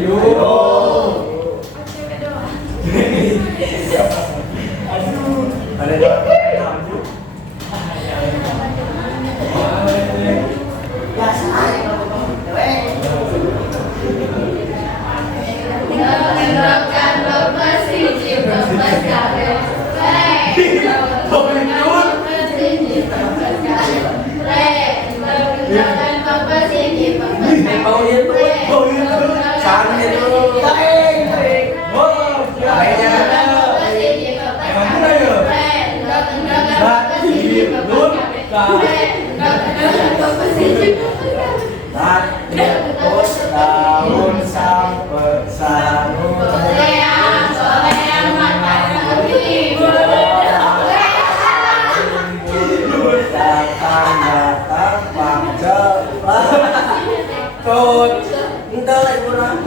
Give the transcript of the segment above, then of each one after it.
Ayo. Aduh. Ada doa. Daun sampai sanur Tut, entar lagi kurang.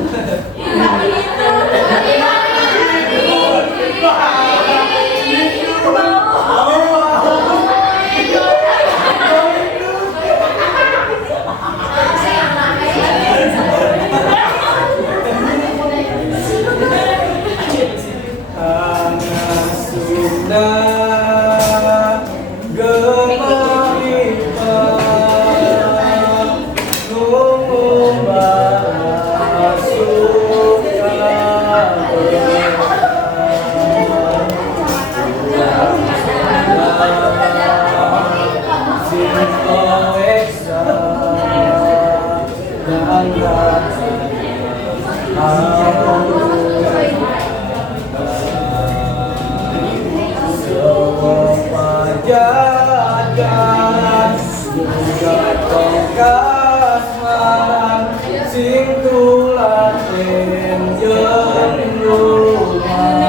sing tulaten jeung rumah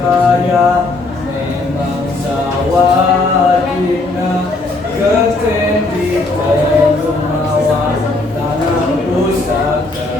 kaya memang sawadina geten di rumah tanah pusaka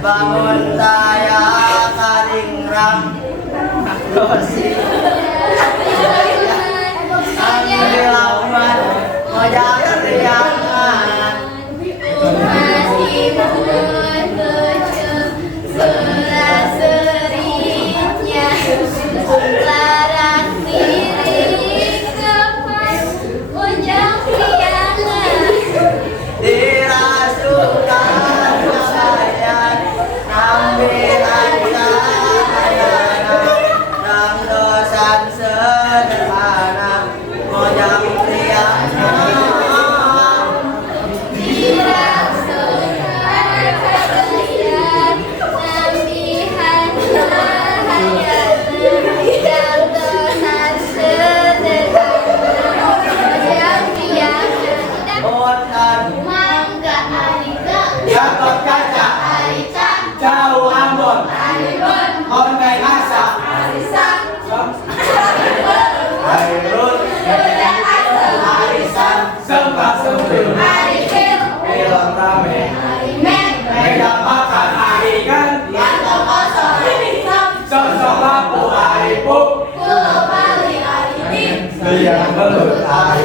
bangun saya kadingram ambilawan mojang riangan masih berkecil seraserinya larang diri kepas mojang riangan dirasukan ambilan sayana dan dosan sederhana mojang priana dirasukan kalian nambihan bahayana dan dosan sederhana mojang priana otan mangga arika Gatot Kaca Jauh Ambon, Honkai Asa, Hairut, Arisan, Sempat Sempil, Film Rame, Meja Makan, Hari Ganti, Sosok Lampu, Hari Puk, Biar Belut, Hari